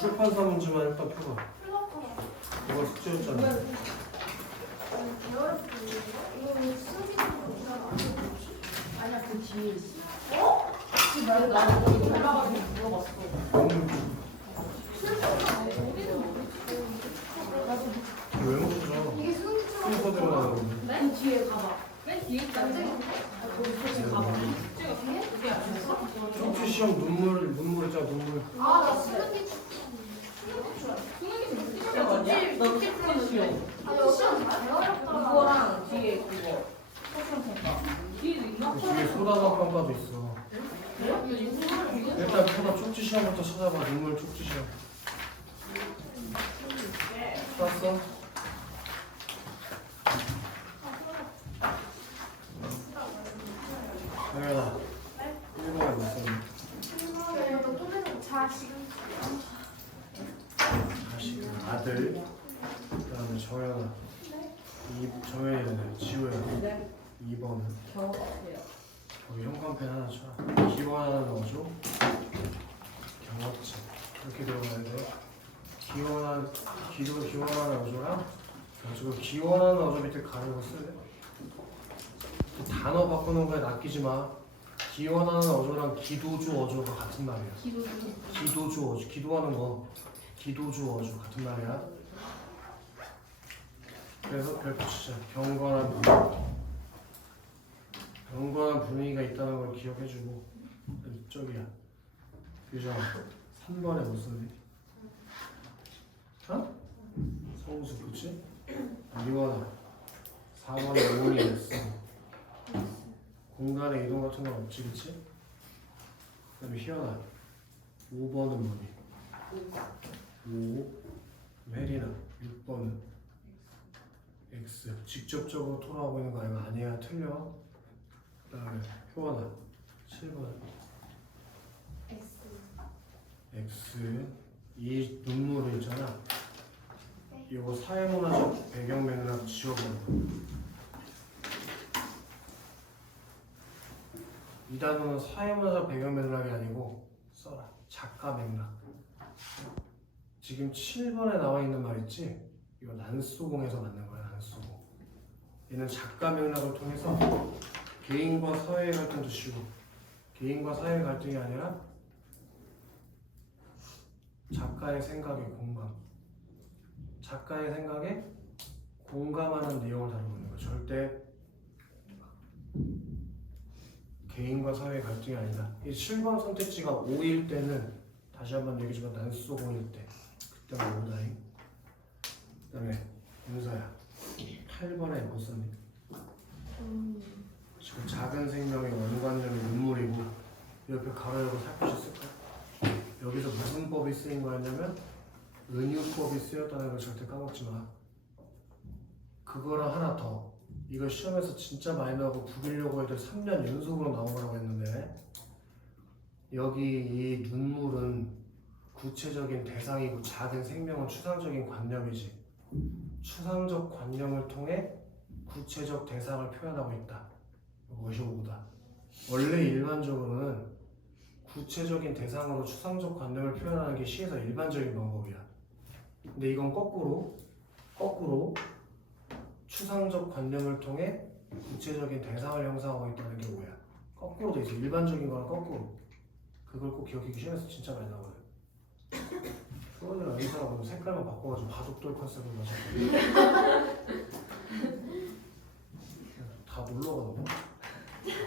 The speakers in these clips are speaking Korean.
출판사 문제만 일단 펴봐. 이거 숙제였잖아. 아니야 그 뒤에 있어. 어? 그 말고 나는 거기 올라가서 물어봤어. 왜 멈춰? 이게 수능처럼 순서대로 나가는 건데. 맨 뒤에 가봐. 맨 뒤에 있다는데? 거기 가봐. 그게 안 됐어? 쪽지 시험 눈물 있잖아 눈물. 아나 수능 그거 아니야? 너 키플랜 시험. 아 여시험 잘 어렵더라. 그거랑 뒤에 그거. 소평평가. 뒤에도 있나? 그 뒤에 쏟아서 평가도 있어. 일단 펴봐. 쪽지 시험부터 찾아봐. 눈물 쪽지 시험. 찾았어? 당연아. 1번에 못 썼네. 자식, 아들. 그다음에 정연아. 정연이네. 지호야. 2번은 겨우 같아요. 거기 형광펜 하나 쳐. 기원 하나 넣어줘. 경어책 이렇게 들어가야 돼. 기원 하나 넣어줘라. 그리고 기원 하나 넣어줘. 밑에 가르고 쓸래. 단어 바꾸는 거에 낚이지 마. 기원 하나 넣어줘랑 기도주 어조가 같은 말이야. 기도주 어조. 기도하는 거. 기도주 어조 같은 말이야. 그래서 별표 치자. 경건한 분위기가 있다는 걸 기억해주고. 이쪽이야. 유정아 3번에 뭐 썼니? 어? 성수 그치? 이원아 4번에 오은이 있어. 공간의 이동 같은 건 없지 그치? 그 다음에 희연아 5번은 뭐니? 5. 혜린아 6번은 X. 직접적으로 토로하고 있는 거 아니면 아니야 틀려. 그 다음에 효원아 7번 X. 이 눈물을 있잖아. 이거 사회문화적 배경 맥락 지워버려. 이 단어는 사회문화적 배경 맥락이 아니고 써라. 작가 맥락. 지금 7번에 나와 있는 말 있지? 이거 난수공에서 만든 거야. 난수공. 얘는 작가 맥락을 통해서 개인과 사회의 갈등도 쉬고 개인과 사회의 갈등이 아니라 작가의 생각에 공감. 작가의 생각에 공감하는 내용을 다루고 있는 거예요. 절대 개인과 사회의 갈등이 아니다. 이 7번 선택지가 5일 때는 다시 한번 얘기지만 난수공일 때 그때가 5다잉. 그 다음에 윤서야 8번에 뭐 썼니? 지금 작은 생명의 원관념이 눈물이고 옆에 가로 열고 살펴셨을까? 여기서 무슨 법이 쓰인 거였냐면 은유법이 쓰였다는 걸 절대 까먹지 마. 그거랑 하나 더. 이거 시험에서 진짜 많이 나오고 구기려고 해도 3년 연속으로 나온 거라고 했는데 여기 이 눈물은 구체적인 대상이고 작은 생명은 추상적인 관념이지. 추상적 관념을 통해 구체적 대상을 표현하고 있다. 이것이 오다. 원래 일반적으로는 구체적인 대상으로 추상적 관념을 표현하는 게 시에서 일반적인 방법이야. 근데 이건 거꾸로 추상적 관념을 통해 구체적인 대상을 형성하고 있다는 게 뭐야? 거꾸로 돼 있어. 일반적인 거랑 거꾸로. 그걸 꼭 기억하기 시험에서 진짜 많이 나거든. 수원이랑 의사하고 색깔만 바꿔가지고 바둑돌 컨셉을 맞았거든. 다 놀러가는 거?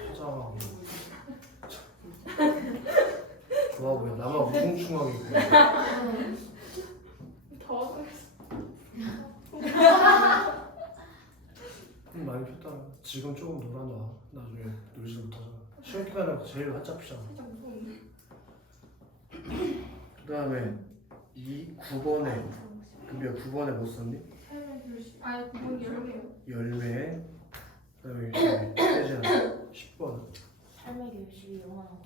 화장하고 좋아 보여. 나만 우중충하게 입고 더워서 많이 폈다. 지금 조금 놀아놔. 나중에 놀지 못하잖아. 시험 기간에 제일 한짝 피잖아. 살짝 무서운데. 그 다음에 9번에 금비야 9번에 뭐 썼니? 아 9번 열매요. 열매. 그 다음에 떼잖아. 10번 삶의 결실이 영원하고.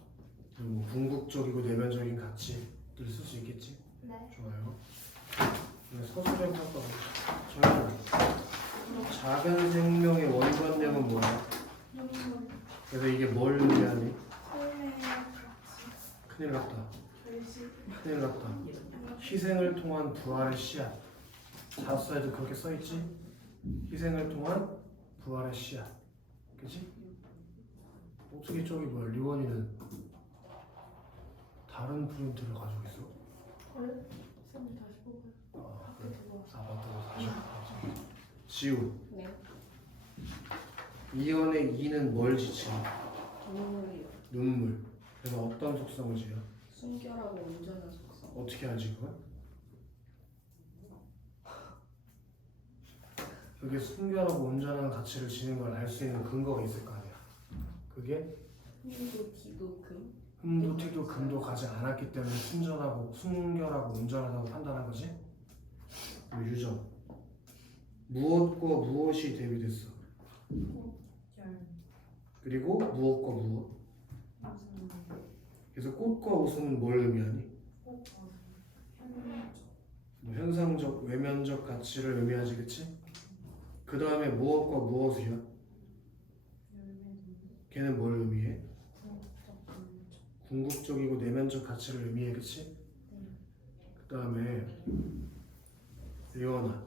그리고 궁극적이고 내면적인 가치를 쓸 수 있겠지? 네. 좋아요. 서술형 평가. 저는 작은 생명의 원관념은 뭐야? 그래서 이게 뭘 의미하니? 큰일 났다. 큰일 났다. 희생을 통한 부활의 씨앗. 자수에도 그렇게 써있지? 희생을 통한 부활의 씨앗. 그치? 어떻게 저기 뭐야 리원이는 다른 프린트를 가지고 있어? 그래? 쌤 다시 보고 아, 학교 들어와서. 아 맞다 다시 지우 네. 이연의 이는 뭘 지칭해? 눈물이요. 눈물. 그래서 어떤 속성을 지어? 순결하고 온전한 속성. 어떻게 알지 그건? 그게 순결하고 온전한 가치를 지닌 걸 알 수 있는 근거가 있을 거 아니야. 그게 흠도 티도 금. 흠도 티도 금도 가지 않았기 때문에 순결하고 온전하다고 판단한 거지. 유전. 무엇과 무엇이 대비됐어? 그리고 무엇과 무엇? 그래서 꽃과 웃음은 뭘 의미하니? 뭐 현상적, 외면적 가치를 의미하지, 그치? 그 다음에 무엇과 무엇이야? 걔는 뭘 의미해? 궁극적이고 내면적 가치를 의미해, 그치? 그 다음에 리원아,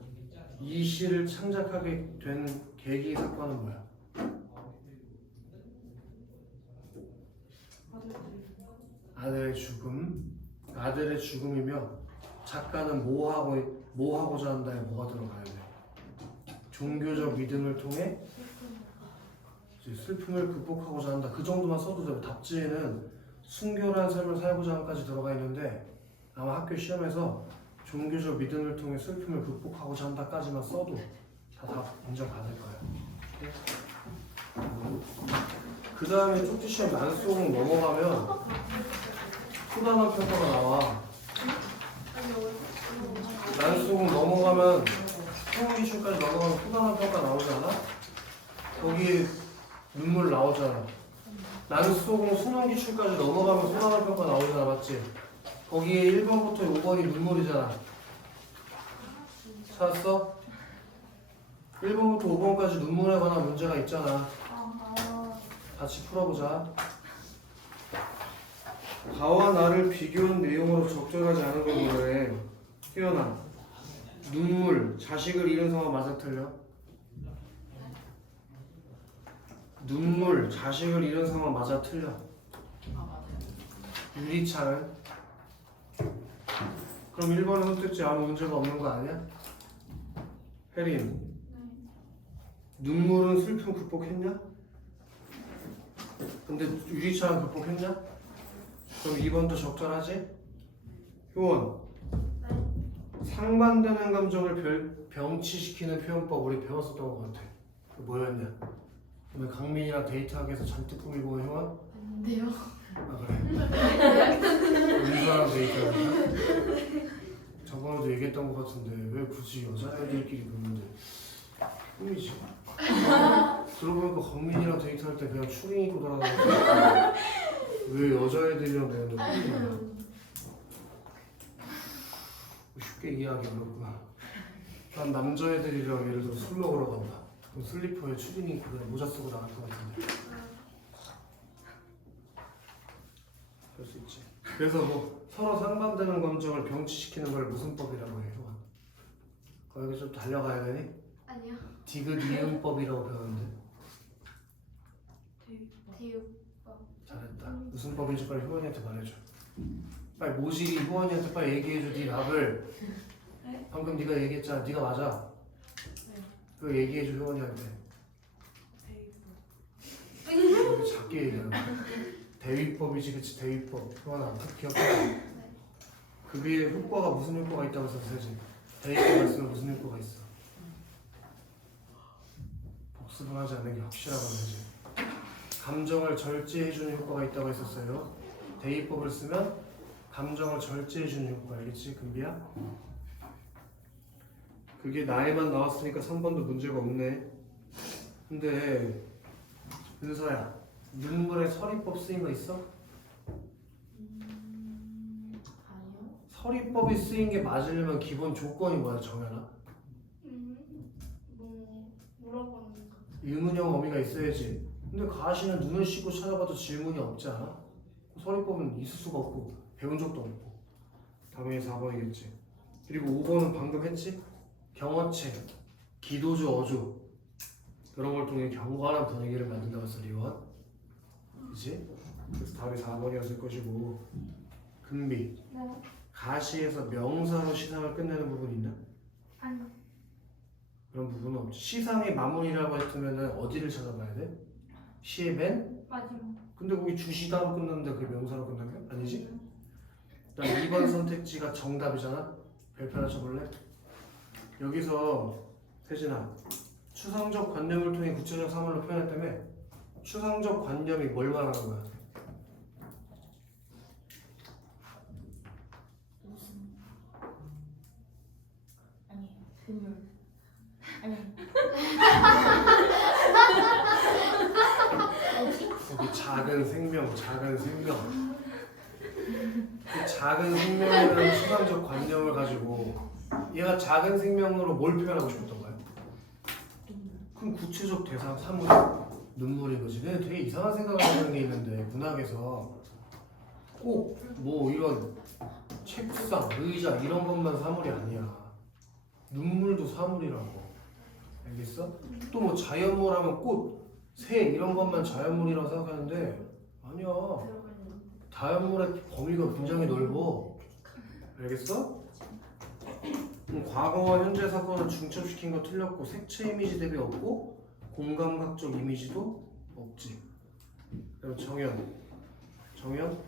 이 시를 창작하게 된 계기 사건은 뭐야? 아들의 죽음. 아들의 죽음이며 작가는 뭐 하고자 한다에 뭐가 들어가야 돼? 종교적 믿음을 통해 이제 슬픔을 극복하고자 한다. 그 정도만 써도 돼. 답지에는 순결한 삶을 살고자 함까지 들어가 있는데 아마 학교 시험에서 종교적 믿음을 통해 슬픔을 극복하고자 한다까지만 써도 다 답 인정받을 거야. 그 다음에 쪽지 시험 난수공 넘어가면 후단한 평가가 나와. 난수공 넘어가면 수능기출까지 넘어가면 후단한 평가 나오지 않아? 거기 눈물 나오잖아. 난수공 수능기출까지 넘어가면 후단한 평가 나오잖아, 맞지? 거기에 1번부터 5번이 눈물이잖아. 찾았어? 1번부터 5번까지 눈물에 관한 문제가 있잖아. 같이 풀어보자. 가와 나를 비교한 내용으로 적절하지 않은 걸 뭐래? 희연아, 눈물, 자식을 잃은 상황 맞아 틀려? 눈물, 자식을 잃은 상황 맞아 틀려? 아 맞아요. 유리창은? 그럼 1번은 선택지 아무 문제가 없는 거 아니야? 혜린, 눈물은 슬픔 극복했냐? 근데 유리창은 극복했냐? 그럼 2번도 적절하지? 효원, 상반되는 감정을 병치시키는 표현법 우리 배웠었던 것 같아. 그 뭐였냐? 오늘 강민이랑 데이트하기 위해서 잔뜩 꾸미고 온 효원? 안돼요. 아 그래? 은수랑 데이트하냐? 저번에도 얘기했던 것 같은데 왜 굳이 여자애들끼리 노는데 꿈이지. 그러고 보니까 강민이랑 데이트할 때 그냥 추링 입고 돌아다니는데 왜 여자애들이랑 노는데 꿈이냐. 쉽게 이해하기 어렵구나. 난 남자애들이랑 예를 들어 술 먹으러 간다. 그럼 슬리퍼에 추리닝 입고 그냥 모자 쓰고 나갈 것 같은데. 그럴 수 있지. 그래서 뭐 서로 상반되는 감정을 병치시키는 걸 무슨 법이라고 해요? 거기 좀 달려가야 되니? 아니요. 디귿 이음법이라고 배웠는데. 대육법. 잘했다. 무슨 법인지 빨리 효원이한테 말해줘. 빨리 모질이 효원이한테 빨리 얘기해줘. 네 답을. 네? 방금 네가 얘기했잖아. 네가 맞아. 네. 그거 얘기해줘 효원이한테. 대입법. 이렇게 작게 얘기하는 거야. 대위법이지, 그치? 대위법. 효원아, 기억해. 그게 효과가 무슨 효과가 있다고 해서 되지. 대위법을 쓰면 무슨 효과가 있어. 복습을 하지 않는 게 확실하고 되지. 감정을 절제해주는 효과가 있다고 했었어요. 대위법을 쓰면 감정을 절제해주는 효과, 알겠지? 금비야? 그게 나에만 나왔으니까 3번도 문제가 없네. 근데 은서야, 눈물에 서리법 쓰인 거 있어? 아니요. 서리법이 쓰인 게 맞으려면 기본 조건이 뭐야, 정연아? 물어보는 거. 의문형 어미가 있어야지. 근데 가시는 눈을 씻고 찾아봐도 질문이 없지 않아? 서리법은 있을 수가 없고 배운 적도 없고. 답이 4번이겠지. 그리고 5번은 방금 했지? 경어체, 기도주, 어주 그런 걸 통해 경건한 분위기를 만든다고 했어 리원. 그치? 그래서 답이 4번이었을 것이고 금비 네. 가시에서 명사로 시상을 끝내는 부분이 있나? 아니. 그런 부분은 없지. 시상의 마무리라고 했으면 어디를 찾아봐야 돼? 시의 맨? 마지막. 근데 거기 주시다로 끝났는데 그게 명사로 끝난 게 아니지? 그다음 2번 선택지가 정답이잖아. 별표 하나 쳐볼래? 여기서 세진아 추상적 관념을 통해 구체적 사물로 표현했다며 추상적 관념이 뭘 말하는 거야? 웃음. 아니 그물. 아니. 거기 작은 생명, 작은 생명. 그 작은 생명이라는 추상적 관념을 가지고 얘가 작은 생명으로 뭘 표현하고 싶었던 거야? 그럼 구체적 대상 사물 눈물인 거지. 근데 되게 이상한 생각을 하는 게 있는데 문학에서 꼭 뭐 이런 책상, 의자 이런 것만 사물이 아니야. 눈물도 사물이라고. 알겠어? 또 뭐 자연물하면 꽃, 새 이런 것만 자연물이라고 생각하는데 아니야. 자연물의 범위가 굉장히 넓어. 알겠어? 과거와 현재 사건을 중첩시킨 거 틀렸고 색채 이미지 대비 없고 공감각적 이미지도 없지. 그럼 정연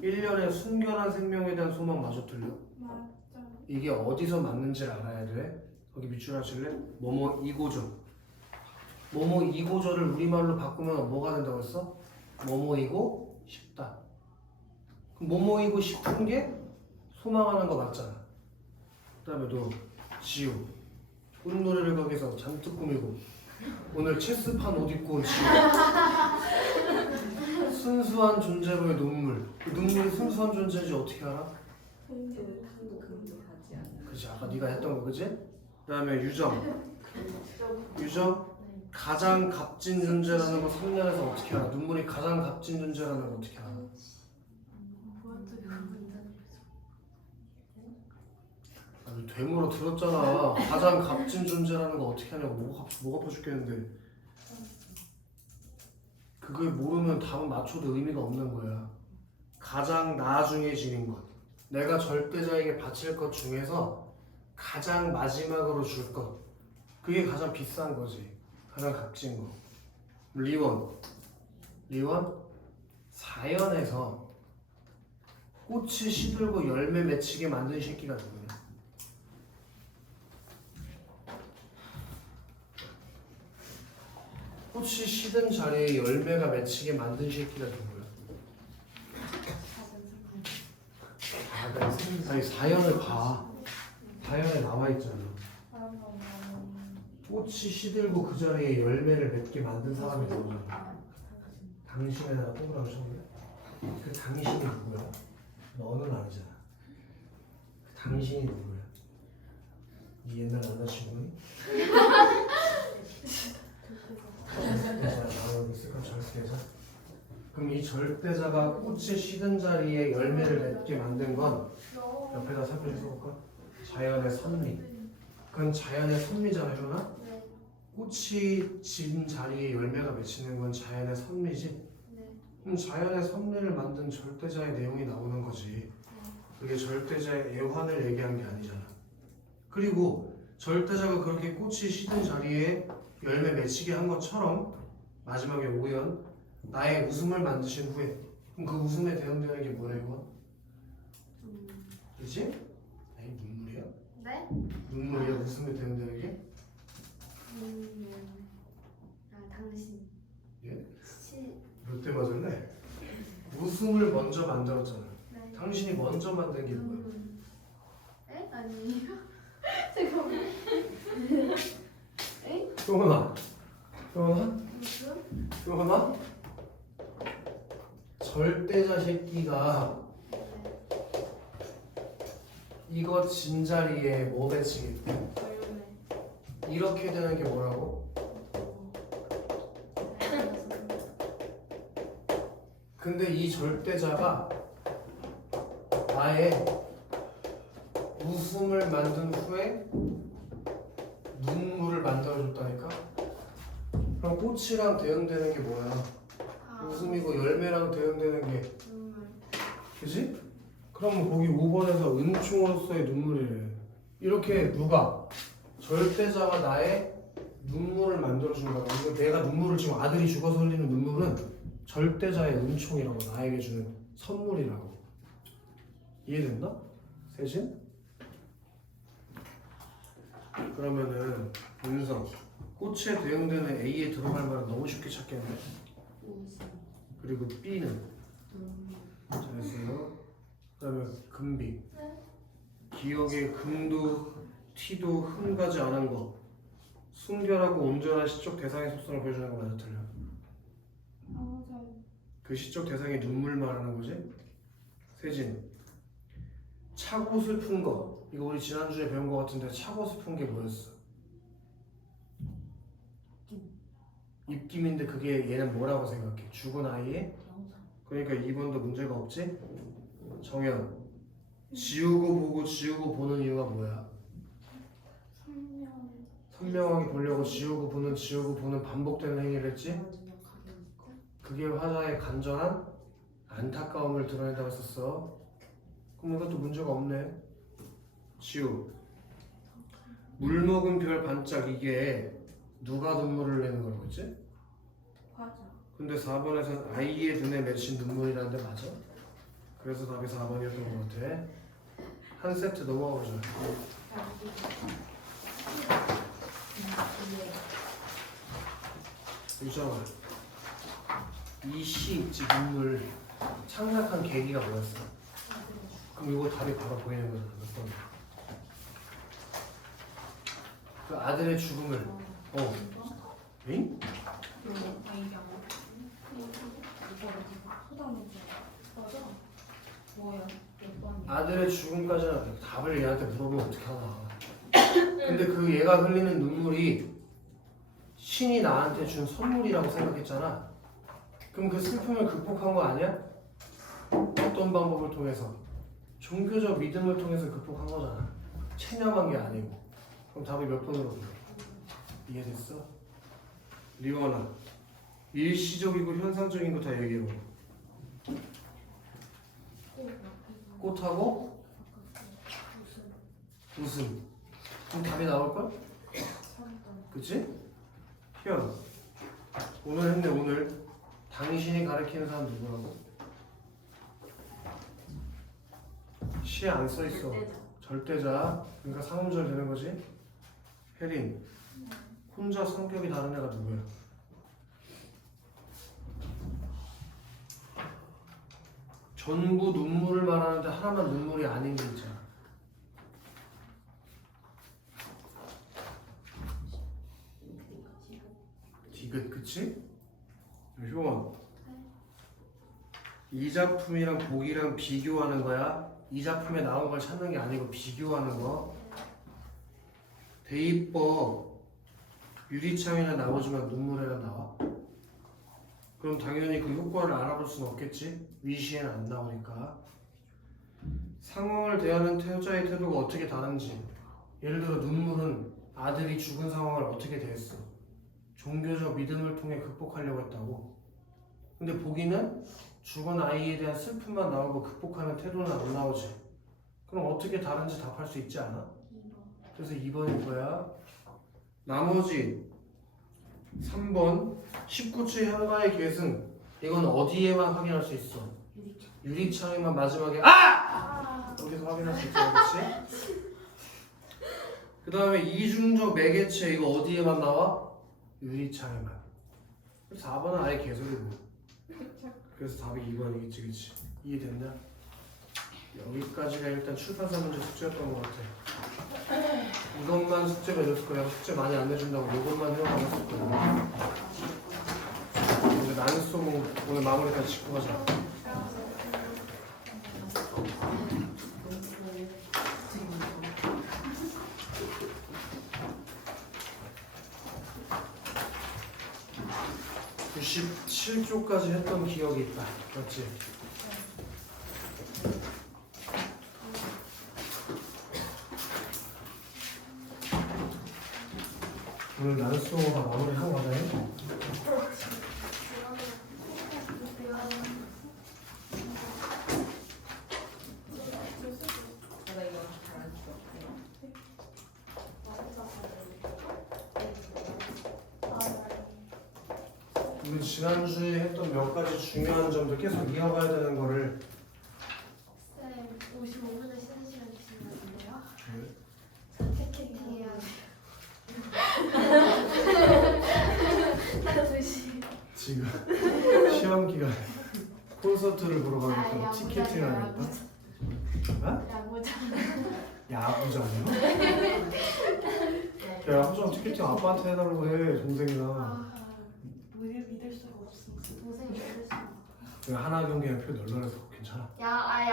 1년의 순결한 생명에 대한 소망마저 틀려. 맞아. 이게 어디서 맞는지 알아야 돼. 거기 밑줄 하실래? 뭐뭐 이고저. 뭐뭐 이고저를 우리말로 바꾸면 뭐가 된다고 했어? 뭐뭐이고 싶다. 그럼 뭐뭐이고 싶은 게 소망하는 거 맞잖아. 그 다음에 또 지우 꽃노래를 거기서 잔뜩 꾸미고 오늘 체스판 옷 입고 온 지우 순수한 존재로의 눈물. 그 눈물이 순수한 존재인지 어떻게 알아? 그치 아까 네가 했던 거 그치? 그 다음에 유정 가장 값진 존재라는 거 3년에서 어떻게 알아? 눈물이 가장 값진 존재라는 거 어떻게 알아? 아니 되물어 들었잖아. 가장 값진 존재라는 거 어떻게 하냐고. 목 아파 죽겠는데 그걸 모르면 답은 맞춰도 의미가 없는 거야. 가장 나중에 지닌 것, 내가 절대자에게 바칠 것 중에서 가장 마지막으로 줄 것, 그게 가장 비싼 거지. 가장 값진 거. 리원 사연에서 꽃이 시들고 열매 맺히게 만든 새끼가 누구냐? 꽃이 시든 자리에 열매가 맺히게 만든 새끼가 누구야? 아니 사연을 봐. 사연에 나와 있잖아. 꽃이 시들고 그 자리에 열매를 맺게 만든 사람이 누구냐? 당신에다가 동그라미 쳐볼래? 그 당신이 누구야? 너는 아니잖아. 그 당신이 누구야? 네 옛날 남자친구니? 절대자. 그럼 이 절대자가 꽃이 시든 자리에 열매를 맺게 만든 건 옆에다 살펴서 써볼까? 자연의 선미. 그건 자연의 선미잖아, 현아? 네. 꽃이 진 자리에 열매가 맺히는 건 자연의 선미지? 네. 그럼 자연의 선미를 만든 절대자의 내용이 나오는 거지. 그게 절대자의 애환을 얘기한 게 아니잖아. 그리고 절대자가 그렇게 꽃이 시든 자리에 열매 맺히게 한 것처럼 마지막에 오연 나의 웃음을 만드신 후에 그럼 그 웃음에 대응되는 게 뭐야 이거? 그치? 아니 눈물이야? 네? 눈물이야 웃음에 대응되는 게? 당신. 예? 시. 몇 대 맞을래? 웃음을 먼저 만들었잖아. 네. 당신이 먼저 만든 게 뭐야? 에? 아니에요. 잠깐만. 에? 똥하나 무슨? 똥하나 절대자 새끼가 이거 진자리에 뭐 맺히겠대? 열매. 이렇게 되는 게 뭐라고? 근데 이 절대자가 나의 웃음을 만든 후에 눈물을 만들어줬다니까? 그럼 꽃이랑 대응되는 게 뭐야? 웃음이고 열매랑 대응되는 게 눈물. 그지? 그럼 거기 5번에서 은총으로서의 눈물이래. 이렇게 누가? 절대자가 나의 눈물을 만들어준 거야. 그러니까 내가 눈물을 지금 아들이 죽어서 흘리는 눈물은 절대자의 은총이라고 나에게 주는 선물이라고. 이해됐나? 세신? 그러면은 윤성 꽃에 대응되는 A에 들어갈 말은 너무 쉽게 찾겠네. 웃음. 그리고 B는 눈물. 잘했어요. 그다음에 금비. 기억에 금도 티도 흠가지 않은 거. 순결하고 온전한 시적 대상의 속성을 보여주는 거 맞아 틀려? 맞아요. 그 시적 대상이 눈물 말하는 거지? 세진. 차고 슬픈 거. 이거 우리 지난주에 배운 거 같은데 차고 슬픈 게 뭐였어? 입김인데 그게 얘는 뭐라고 생각해? 죽은 아이의? 영상. 그러니까 2번도 문제가 없지? 정현. 지우고 보고 지우고 보는 이유가 뭐야? 선명하게 보려고 지우고 보는 반복되는 행위를 했지? 그게 화자의 간절한 안타까움을 드러낸다고 했었어. 그럼 이것도 문제가 없네. 지우. 물 먹은 별 반짝 이게 누가 눈물을 내는 거라고 했지? 화자. 근데 4번에서는 아이의 눈에 맺힌 눈물이라는데 맞아? 그래서 답이 4번이었던 것 같아. 한 세트 넘어가 보자. 유정아, 이 시 있지 눈물 창작한 계기가 뭐였어? 그럼 이거 답이 바로 보이는 거잖아. 몇 번? 그 아들의 죽음을 응? 아들의 죽음까지는 답을 얘한테 물어보면 어떻게 하나. 근데 그 얘가 흘리는 눈물이 신이 나한테 준 선물이라고 생각했잖아. 그럼 그 슬픔을 극복한 거 아니야? 어떤 방법을 통해서? 종교적 믿음을 통해서 극복한 거잖아. 체념한 게 아니고. 그럼 답이 몇 번으로 보여? 이해됐어? 리원아, 일시적이고 현상적인 거 다 얘기해봐. 꽃하고 웃음. 그럼 답이 나올걸? 그치? 희연, 오늘 했네. 오늘 당신이 가리키는 사람 누구라고? 시에 안 써있어. 절대자. 그러니까 상호절 되는 거지. 혜린, 혼자 성격이 다른 애가 누구야? 전부 눈물을 말하는데 하나만 눈물이 아닌 게 있잖아. 디귿, 그치? 효원, 이 작품이랑 보기랑 비교하는 거야. 이 작품에 나온 걸 찾는 게 아니고 비교하는 거. 대입법 유리창에는 나오지만 눈물에는 나와? 그럼 당연히 그 효과를 알아볼 수는 없겠지? 위시에는 안 나오니까. 상황을 대하는 태자의 태도가 어떻게 다른지. 예를 들어 눈물은 아들이 죽은 상황을 어떻게 대했어? 종교적 믿음을 통해 극복하려고 했다고. 근데 보기는 죽은 아이에 대한 슬픔만 나오고 극복하는 태도는 안 나오지. 그럼 어떻게 다른지 답할 수 있지 않아? 그래서 2번이 거야. 나머지 3번 19초의 향가의 계승. 이건 어디에만 확인할 수 있어? 유리창에만 마지막에 여기서 확인할 수 있잖아. 그치? 그 다음에 이중적 매개체 이거 어디에만 나와? 유리창에만. 4번은 아예 계속이고. 그래서 답이 2번이겠지. 그치? 이해됐나? 여기까지가 일단 출판사 문제 숙제였던 것 같아. 이것만 숙제가 있었을 거야. 숙제 많이 안 내준다고 이것만 해오라고 거야. 근데 난송 오늘 마무리까지 짚고 가자. (97조까지) 했던 기억이 있다. 맞지? 오늘 난수가 마무리하고 가자요. 내가 이거 잘안 줘. 우리 지난주에 했던 몇 가지 중요한 점들 계속 이어가야 되는 거를 쌤 55분에 쉬는 시간 주시면 안 돼요? 저 체킹해야 돼요. 2시. 지금 시험 기간에 콘서트를 보러 가겠다고 티켓팅을 하겠다. 어? 야구장. 야구장이요? 야, 야구장 티켓팅 아빠한테 해달라고 해, 동생이랑. 믿을 수가 없어. 동생이 그랬어. 그 하나 경기에 표 널널해서 괜찮아. 야래.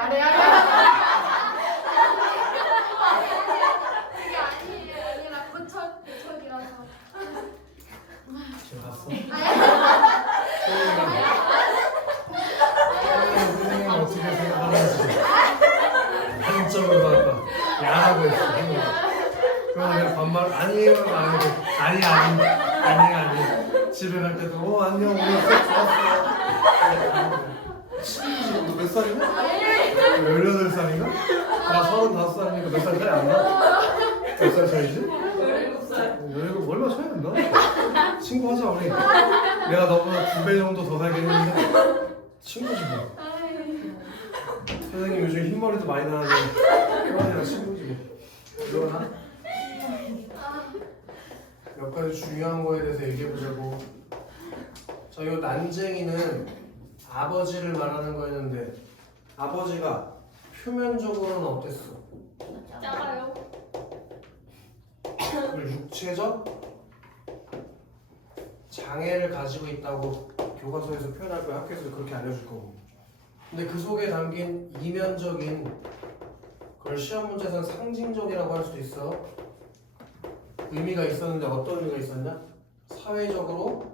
그게 아니에요. 아니라 고척이라서. 지금 갔어? 선생님 어떻게 생각하는지 한점을 받았다. 야라고 했어. 그럼 내가 반말 아니에요 아니고 아니 집에 갈 때도 안녕 오늘 수업 좋았어. 친구지 너몇 살이냐? 18살인가? 나 35살이니까 몇 살 차이 안 나? 몇 살 차이지? 17살. 17 얼마 차이 안 나? 친구 하자 우리. 내가 너보다 2배 정도 더 살겠는데 친구지 뭐. 선생님 요즘 흰머리도 많이 나는데 형이랑 친구지 뭐. 일어나? 몇 가지 중요한 거에 대해서 얘기해보자고. 자, 이 난쟁이는 아버지를 말하는 거였는데 아버지가 표면적으로는 어땠어? 작아요. 그리고 육체적 장애를 가지고 있다고 교과서에서 표현할 거야. 학교에서 그렇게 알려줄 거고. 근데 그 속에 담긴 이면적인 그걸 시험 문제에서는 상징적이라고 할 수도 있어. 의미가 있었는데 어떤 의미가 있었냐? 사회적으로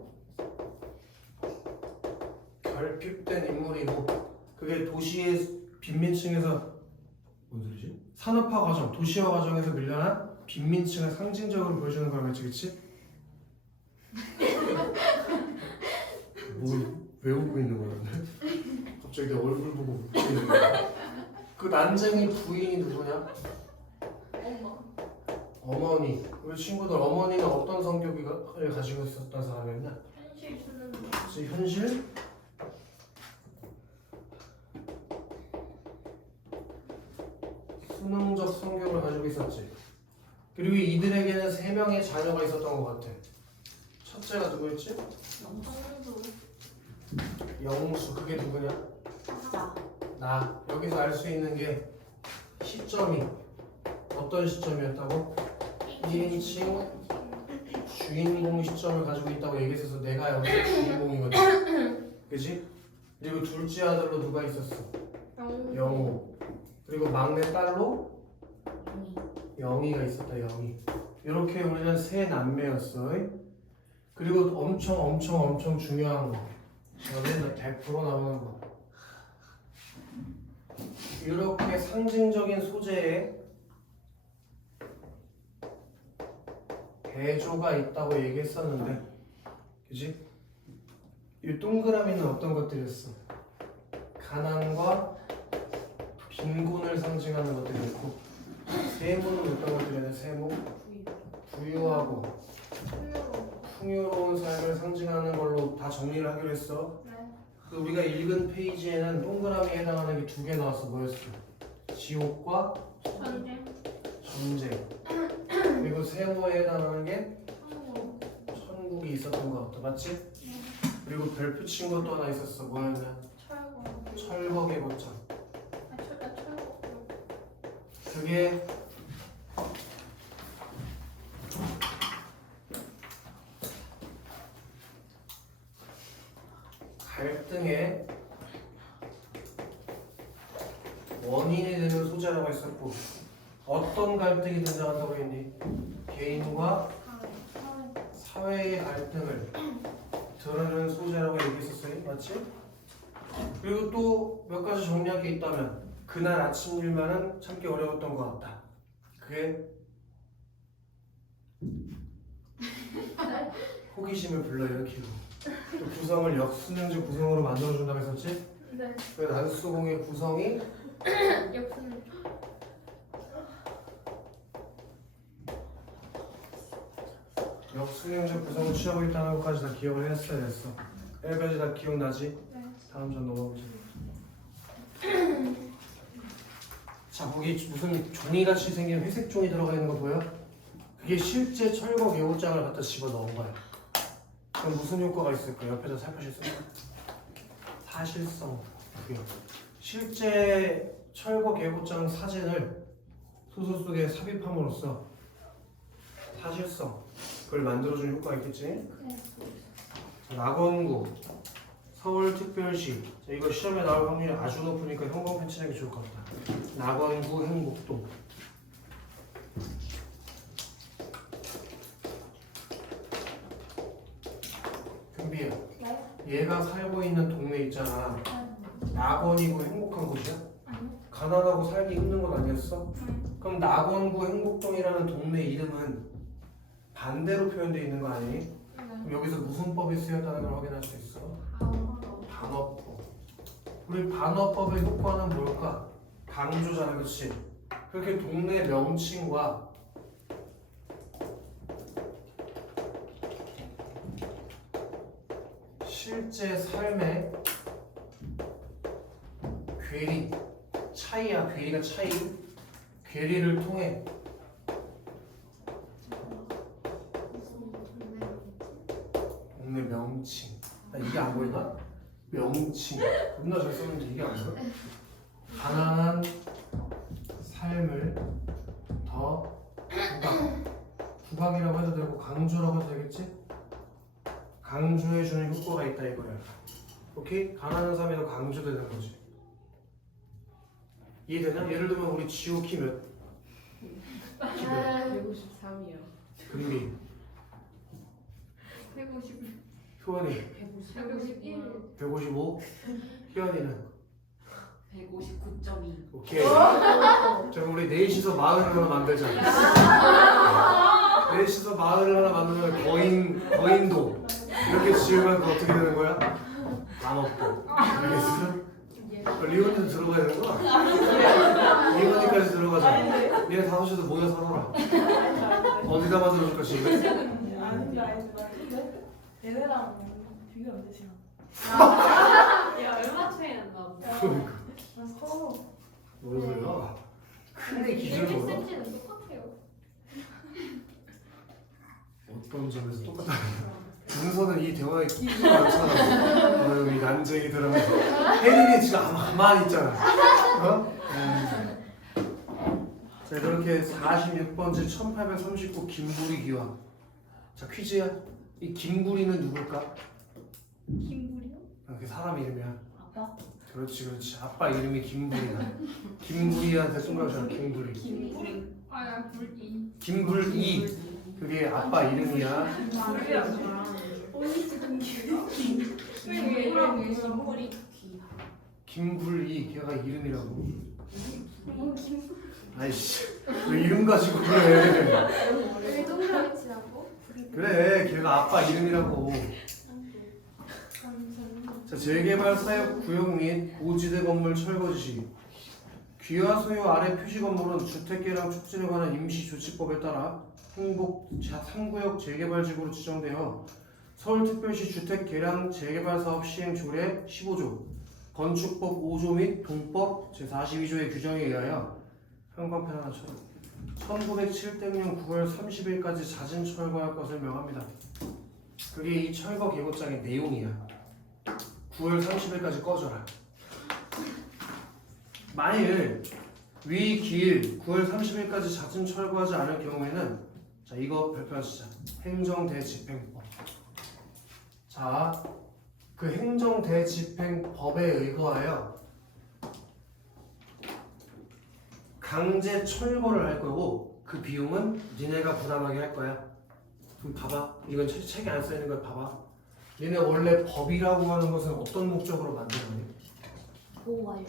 결핍된 인물이고 그게 도시의 빈민층에서 뭔 소리지? 산업화 과정, 도시화 과정에서 밀려난 빈민층을 상징적으로 보여주는 거라고 했지, 그치? 왜 웃고 있는 거야, 근데? 갑자기 내 얼굴 보고 웃고 있는 거야. 그 난쟁이 부인이 누구냐? 엄마. 어머니. 우리 친구들 어머니는 어떤 성격을 가지고 있었던 사람이었냐? 현실 주는 그치, 현실? 수능적 성격을 가지고 있었지. 그리고 이들에게는 3명의 자녀가 있었던 것 같아. 첫째가 누구였지? 영성도. 영수. 그게 누구냐? 나. 여기서 알 수 있는 게 시점이 어떤 시점이었다고? 1인칭 주인공 시점을 가지고 있다고 얘기했어서 내가 여기서 주인공이거든. 그치? 그리고 둘째 아들로 누가 있었어? 영호. 그리고 막내 딸로 영희가 있었다. 영희. 이렇게 우리는 세 남매였어. 그리고 엄청 중요한 거. 너네는 100% 나오는 거. 이렇게 상징적인 소재에 대조가 있다고 얘기했었는데, 그지? 이 동그라미는 어떤 것들이었어? 가난과 빈곤을 상징하는 것들이었고, 세모는 어떤 것들이었냐? 세모, 부유하고 풍요로운 삶을 상징하는 걸로 다 정리를 하기로 했어. 그 우리가 읽은 페이지에는 동그라미에 해당하는 게 2개 나왔어. 뭐였어? 지옥과 전쟁. 그리고 세모에 해당하는 게 천국이 있었던 것 같아. 맞지? 그리고 별표 친 것도 하나 있었어. 뭐였냐? 철거의 거점. 그게 갈등의 원인이 되는 소재라고 했었고, 어떤 갈등이 등장한다고 했니? 개인과 사회의 갈등을 드러내는 소재라고 얘기했었어요. 맞지? 그리고 또 몇 가지 정리할 게 있다면, 그날 아침 일만은 참기 어려웠던 것 같다. 그게 호기심을 불러일으키고 또 구성을 역수능제 구성으로 만들어준다고 했었지? 네. 그 난수공의 구성이 옆은 역수능제 구성을 취하고 있다는 것까지 다 기억을 했어야 됐어. 여기까지 다 기억나지? 네. 다음 장 넘어가보자. 자, 거기 무슨 종이같이 생긴 회색 종이 들어가 있는 거 보여? 그게 실제 철거 개고장을 갖다 집어 넣은 거야. 그럼 무슨 효과가 있을까? 옆에서 살펴실 수 있어. 사실성 부여. 실제 철거 개고장 사진을 소설 속에 삽입함으로써 사실성 그걸 만들어주는 효과가 있겠지? 자, 낙원구 서울특별시. 자, 이거 시험에 나올 확률이 아주 높으니까 형광펜 칠하는 게 좋을 것 같다. 낙원구 행복동. 금비야, 얘가 살고 있는 동네 있잖아. 낙원이고 행복한 곳이야? 가난하고 살기 힘든 곳 아니었어? 그럼 낙원구 행복동이라는 동네 이름은 반대로 표현되어 있는 거 아니니? 그럼 여기서 무슨 법이 쓰였다는 걸 확인할 수 있어? 반어법. 우리 반어법의 효과는 뭘까? 강조잖아, 그렇지? 그렇게 동네 명칭과 실제 삶의 괴리, 차이야. 괴리가 차이. 괴리를 통해 동네 명칭. 나 이게 안 보이나? 명칭. 겁나 잘 썼는데 이게 안 보여? 가난한 삶을 더 부각이라고 해도 되고 강조라고 해도 되겠지? 강조해주는 효과가 있다 이거야. 오케이? 가난한 삶이 더 강조되는 거지. 이해되냐? 예를 들면 우리 지호 키 몇? 키 몇? 153이요. 금비, 150. 효원이 151. 155, 희연이는 159.2. 오케이. 자, 그럼 우리 넷이서 마을을 하나 만들자. 넷이서 마을을 하나 만들면 거인도 이렇게 지으면 그 어떻게 되는 거야? 반어법. 알겠어? 리온이도 들어가야 되는 거야? 리온이까지 들어가자. 니네 다섯이서 모여 살아라. 어디다 만들어줄 것이? 아닌데 얘네랑 비교 안 되시나? 야, 얼마 차이 난다. 그러니까. 커. 뭔 소리야? 크게 기준을 몰라? 1cm는 똑같아요. 어떤 점에서 똑같아? 준서는 이 대화에 끼지도 않잖아. 아유, 이 난쟁이들하면서 혜린이 지금 가만히 있잖아. 어? 자, 이렇게 46번째 1839 김부리 기와. 자, 퀴즈야. 이 김부리는 누굴까? 김불이요? 그 사람 이름이야. 아빠? 그렇지, 그렇지. 아빠 이름이 김부리야. 김부리한테 쏜거잖아. 김부리. 김불이? 아야 불이. 김불이. 그게 아빠 이름이야. 불이라고 말하는 언니 지금 김불이 김불이. 걔가 이름이라고. 아이씨, 왜 이름 가지고 그래? 왜 동그라미 치라고? 그래, 걔가 아빠 이름이라고. 자, 재개발 사역 구역 및 고지대 건물 철거 지시. 귀화 소유 아래 표시 건물은 주택개량 촉진에 관한 임시조치법에 따라 행복 3구역 재개발지구로 지정되어 서울특별시 주택개량 재개발사업 시행 조례 15조, 건축법 5조 및 동법 제42조의 규정에 의하여 형광펜 하나 쳐. 1907년 9월 30일까지 자진 철거할 것을 명합니다. 그게 이 철거 계획장의 내용이야. 9월 30일까지 꺼져라. 만일 위 기일 9월 30일까지 자진 철거하지 않을 경우에는 자, 이거 발표하시자. 행정대집행법. 자, 그 행정대집행법에 의거하여 강제 철거를 할 거고 그 비용은 니네가 부담하게 할 거야. 그럼 봐봐. 이건 책에 안 써있는 걸 봐봐. 얘네 원래 법이라고 하는 것은 어떤 목적으로 만들었니? 보호와요.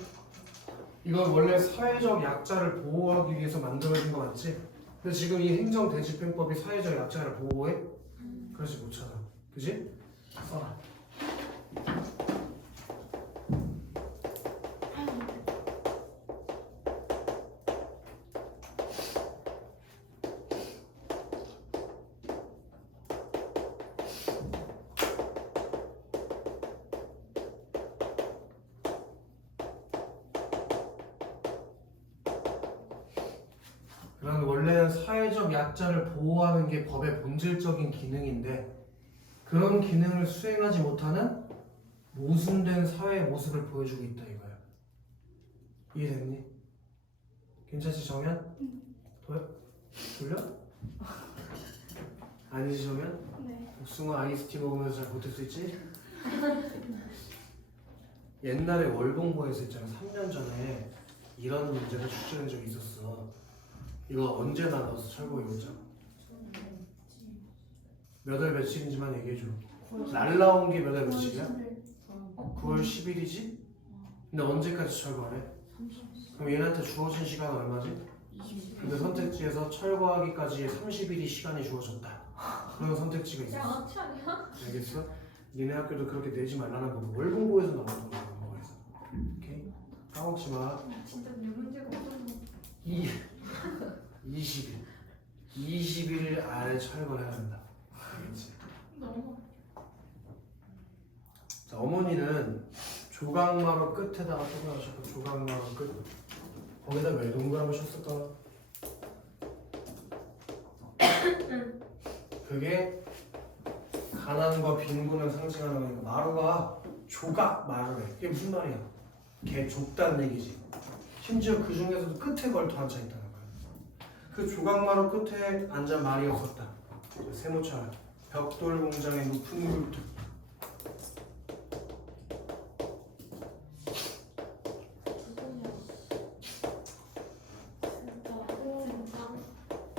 이건 원래 사회적 약자를 보호하기 위해서 만들어진 거 맞지? 근데 지금 이 행정대집행법이 사회적 약자를 보호해? 그러지 못하잖아. 그지? 써라. 그런 원래는 사회적 약자를 보호하는 게 법의 본질적인 기능인데 그런 기능을 수행하지 못하는 모순된 사회의 모습을 보여주고 있다 이거야. 이해됐니? 괜찮지 정연? 돌려? 아니지 정연? 네. 복숭아 아이스티 먹으면서 잘 못할 수 있지? 옛날에 월봉고에서 있잖아 3년 전에 이런 문제가 출제된 적이 있었어. 이거 언제 나눠서 철거 이거죠? 몇 월 며칠인지만 얘기해줘. 날라온 게 몇 월 며칠이야? 9월 10일이지? 근데 언제까지 철거하래? 그럼 얘한테 주어진 시간은 얼마지? 근데 선택지에서 철거하기까지의 30일이 시간이 주어졌다. 그런 선택지가 야, 있었어. 아치 아니야? 알겠어? 니네 학교도 그렇게 내지 말라는 거고 월봉고에서 나오는 거야. 월봉고에서. 오케이? 까먹지 마. 진짜 몇 문제가 어떤 거? 20일 안에 철거를 해야 된다. 알겠지? 너무. 자, 어머니는 조각마루 끝에다가 또 하셨고 조각마루 끝 거기다 왜 동그라미 쳤을까? 그게 가난과 빈곤을 상징하는 거니까 마루가 조각 마루래. 그게 무슨 말이야? 개 좁다는 얘기지. 심지어 그 중에서도 끝에 걸터 앉아있다는 거야. 그 조각마루 끝에 앉아 말이 없었다. 세모차 벽돌 공장의 높은 굴뚝.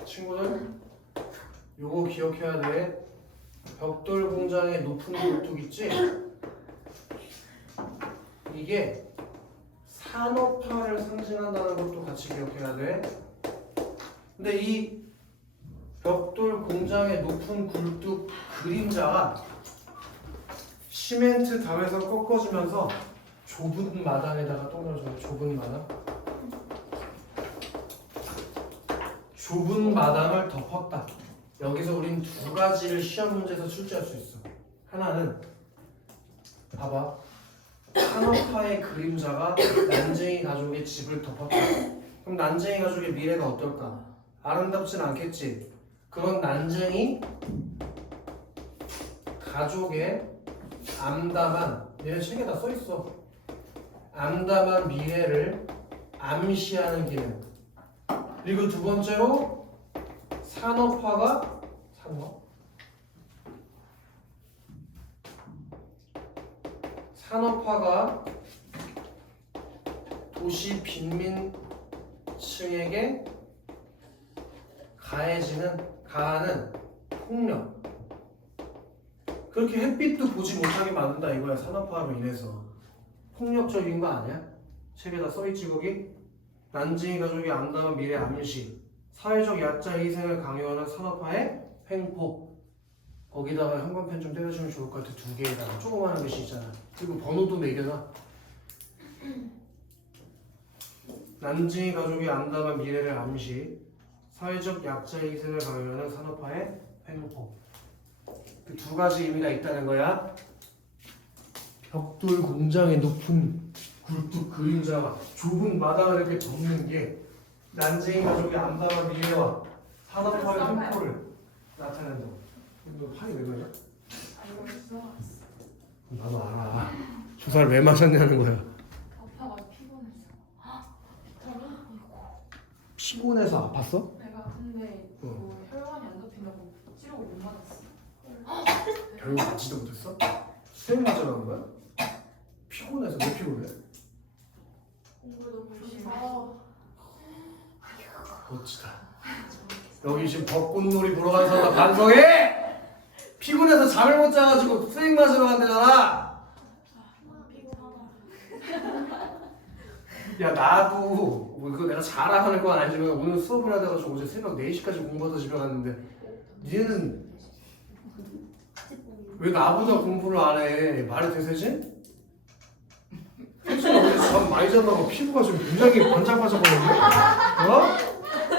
친구들 요거 기억해야 돼. 벽돌 공장의 높은 굴뚝 있지? 이게 산업화를 상징한다는 것도 같이 기억해야 돼. 근데 이 벽돌 공장의 높은 굴뚝 그림자가 시멘트 담에서 꺾어지면서 좁은 마당에다가 동그라져. 좁은 마당. 좁은 마당을 덮었다. 여기서 우린 두 가지를 시험 문제에서 출제할 수 있어. 하나는 봐봐. 산업화의 그림자가 난쟁이 가족의 집을 덮었다. 그럼 난쟁이 가족의 미래가 어떨까? 아름답진 않겠지. 그건 난쟁이 가족의 암담한, 얘네 책에 다 써있어. 암담한 미래를 암시하는 기능. 그리고 두 번째로 산업화가 산업화가 도시 빈민층에게 가하는 폭력. 그렇게 햇빛도 보지 못하게 만든다 이거야. 산업화로 인해서 폭력적인 거 아니야? 책에다 써있지 거기? 난징이 가족의 암담한 미래 암시, 사회적 약자 희생을 강요하는 산업화의 횡포. 거기다가 형광펜 좀 때려주면 좋을 것 같아. 두 개에다가 조그마한 글씨 있잖아. 그리고 번호도 매겨놔. 난징이 가족의 암담한 미래를 암시, 사회적 약자의 희생을 강요하는 산업화의 횡포. 그 두 가지 의미가 있다는 거야. 벽돌 공장의 높은 굴뚝 그림자가 좁은 마당을 이렇게 덮는 게 난쟁이 가족의 암담한 미래와 산업화의 횡포를 나타낸다. 너 팔이 왜 그러냐? 알고 있어. 나도 알아. 주사를 왜 맞았냐는 거야. 아파가 피곤했어. 피곤해서 아팠어? 내가 근데 그 혈관이 안 잡힌다고 치료를 못 맞았어. 결국 맞지도 못했어? 수행 맞으라는 거야? 피곤해서 왜 피곤해? 공부 너무 열심히 해서. 멋지다. 여기 지금 벚꽃놀이 보러 간 사람 반성해! 피곤해서 잠을 못 자가지고 수행 맞으러 간대잖아. 피곤하다. 야 나도 뭐 그거 내가 자랑하는 건 아니지만 오늘 수업을 하다가 어제 새벽 4시까지 공부해서 집에 갔는데 니네는 왜 나보다 공부를 안 해? 말이 되세지? 혜진아 어제 잠 많이 잤나봐. 피부가 좀 굉장히 반짝반짝거리는데? 어?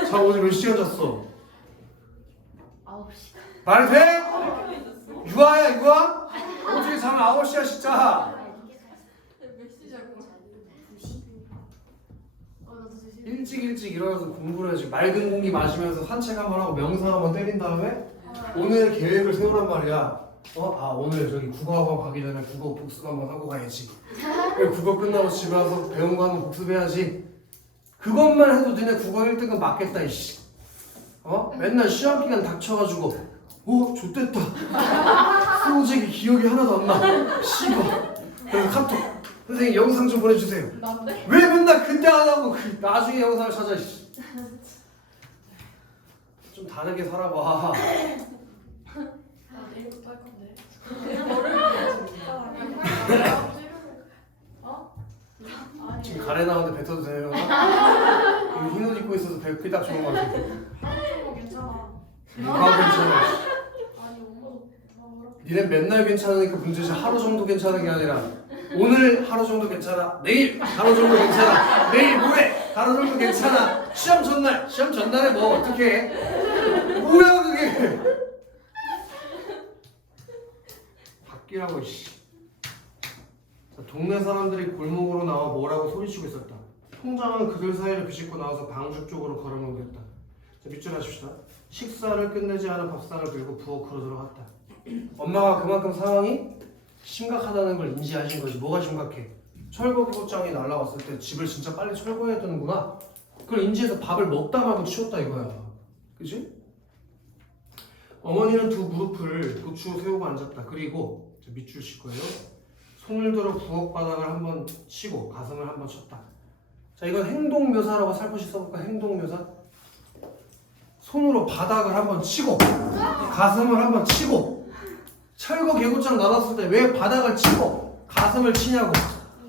잠 어제 몇 시간 잤어? 9시. 말이 돼? 유아야 유아? 어떻게 잠 9시야 진짜? 몇 시자고? 나도 2시. 일찍 일어나서 공부를 해야지. 맑은 공기 마시면서 산책 한번 하고 명상 한번 때린 다음에 오늘 계획을 세우란 말이야. 오늘 저기 국어학원 가기 전에 국어 복습 한번 하고 가야지. 그리고 국어 끝나고 집에 와서 배운 거 한번 복습해야지. 그것만 해도 너네 국어 1등은 맞겠다 이씨. 맨날 시험 기간 닥쳐가지고 좆됐다. 수호직이 기억이 하나도 안 나. 씨발. 그래서 카톡. 선생님 영상 좀 보내주세요. 난데? 왜 맨날 그때 안 하고 나중에 영상을 찾아 이씨. 좀 다르게 살아봐. 나 내일부터 할 건데. 아니. 지금 가래 나오는데 뱉어도 돼요? 이거 흰옷 입고 있어서 뱉기 딱 좋은 거 같아. 하루 괜찮아. 뭐가 괜찮아? 아니 엄마도 뭐라. 니네 맨날 괜찮으니까 문제지. 하루 정도 괜찮은 게 아니라 오늘 하루 정도 괜찮아. 내일 하루 정도 괜찮아. 내일 모레 하루 정도 괜찮아. 시험 전날에 뭐 어떻게 해? 뭐야 그게? 바뀌라고 씨. 자, 동네 사람들이 골목으로 나와 뭐라고 소리치고 있었다. 통장은 그들 사이를 비집고 나와서 방주 쪽으로 걸어놓겠다. 자, 밑줄 하십시다. 식사를 끝내지 않은 밥상을 들고 부엌으로 들어갔다. 엄마가 그만큼 상황이 심각하다는 걸 인지하신 거지. 뭐가 심각해? 철거기고장이 날라왔을 때 집을 진짜 빨리 철거해야 되는구나. 그걸 인지해서 밥을 먹다 말고 치웠다 이거야. 그치? 어머니는 두 무릎을 부추어 세우고 앉았다. 그리고 밑줄 칠 거예요. 손을 들어 부엌 바닥을 한번 치고 가슴을 한번 쳤다. 자, 이건 행동 묘사라고 살포시 써볼까? 행동 묘사. 손으로 바닥을 한번 치고 가슴을 한번 치고. 철거 개고장 날았을 때 왜 바닥을 치고 가슴을 치냐고.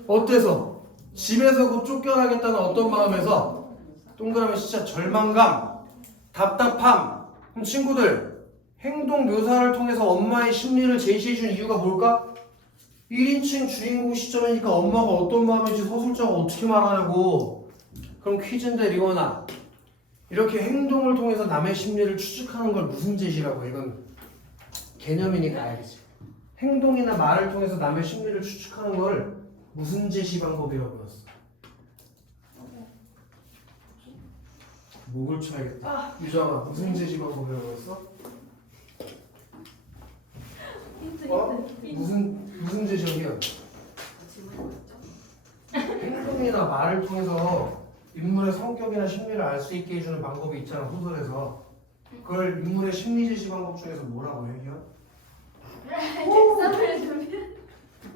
어때서? 집에서 곧 쫓겨나겠다는 어떤 마음에서? 동그라미 진짜 절망감, 답답함. 그럼 친구들, 행동 묘사를 통해서 엄마의 심리를 제시해준 이유가 뭘까? 1인칭 주인공 시점이니까 엄마가 어떤 마음인지 서술자가 어떻게 말하냐고. 그럼 퀴즈인데 리원아, 이렇게 행동을 통해서 남의 심리를 추측하는 걸 무슨 제시라고 해? 이건 개념이니까 알겠지. 행동이나 말을 통해서 남의 심리를 추측하는 걸 무슨 제시 방법이라고 불렀어? 목을 쳐야겠다. 유정아, 무슨 제시 방법이라고 했어? 무슨 제시형이야? 행동이나 말을 통해서 인물의 성격이나 심리를 알 수 있게 해주는 방법이 있잖아, 소설에서. 그걸 인물의 심리 제시 방법 중에서 뭐라고 해, 기현?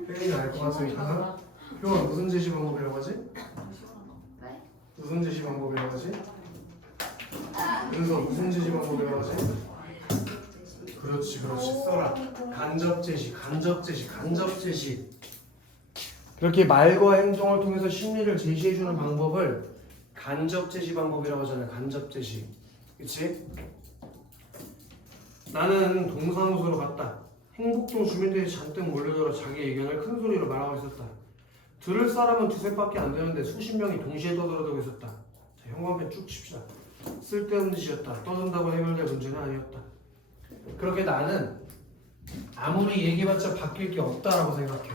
혜린이 알 것 같으니까. 효아, 무슨 제시 방법이라고 하지? 무슨 제시 방법이라고 하지? 은서, 무슨 제시 방법이라고 하지? 그렇지 써라. 간접 제시. 그렇게 말과 행동을 통해서 심리를 제시해주는 방법을 간접 제시 방법이라고 하잖아요. 간접 제시. 그치? 나는 동사무소로 갔다. 행복동 주민들이 잔뜩 몰려들어 자기 의견을 큰 소리로 말하고 있었다. 들을 사람은 두셋밖에 안 되는데 수십 명이 동시에 떠들어대고 있었다. 자, 형광펜 쭉 칩시다. 쓸데없는 짓이었다. 떠든다고 해결될 문제는 아니었다. 그렇게 나는 아무리 얘기해봤자 바뀔 게 없다라고 생각해.